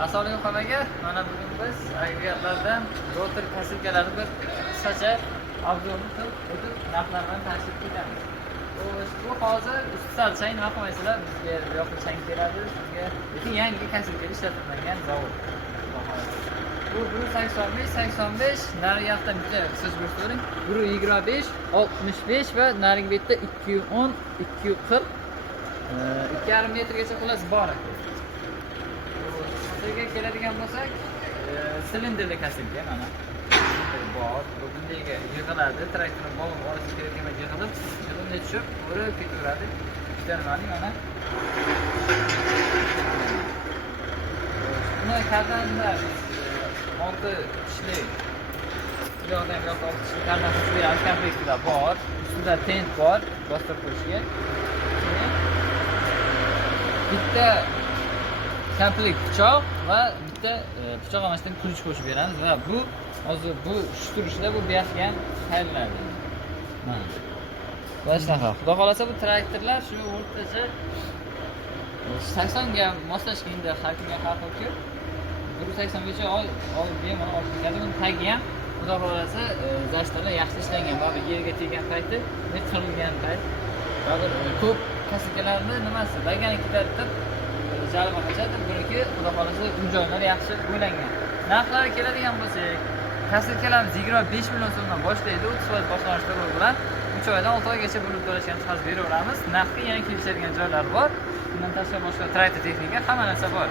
Assalomu hammaga. Mana bugun biz agregatlardan rotor kassilkalarni bir qisqacha obzorni qilib o'tib narxlar bilan tanishib ketamiz. Bu hozir ustida chang nima qilmaysizlar, bizga bu yoqda chang keladi, sizga lekin yangi kassilka ishlatilmagan zavod. Bu 185, narigi yoqda bitta qisqacha ko'rsatavering. 125, 65 va narigi betda 210, 240 2,5 metrgacha xullas bor. Sizga keladigan bo'lsak, silindrli kassilka mana bor. Bu bunday yig'iladi, traktorni bog'ib olish kerakmi yig'ilib, bunday tushib, o'rib ketaveradi. Ikkita nimaning mana. Buni kardanda 6 tishli yo'qdan yo'q 6 tishli kardanda komplektida bor. Ustida tent bor, bostirib qo'yishga. Bitta komplekt pichoq va bitta pichoq emasdan kuch qo'shib beramiz va bu hozir bu turishda bu buyoqga tayyorlanadi. Mana. Va shunaqa. Xudo xolasa bu traktorlar shu o'rtacha 80 ga moslashganda har kimga har xil. 185 olib bemalol olib keladi. Buni tagi ham xudo xolasa zashtalar yaxshi ishlangan va yerga tegan payti qirilgan payt. Hozir ko'p kassilkalarni nimasi baganikilarida jalb qiladi, buniki xudo xolasa uy-joylari yaxshi o'ylangan. Narxlari keladigan bo'lsak, kassilkalarimiz 25 million so'mdan boshlaydi, 30% boshlanish to'lovi bilan 3 oydan 6 oygacha bo'lib to'lashga qarz beraveramiz. Narxga yana kelishadigan joylar bor. Bundan tashqari boshqa traktor texnika hamma narsa bor.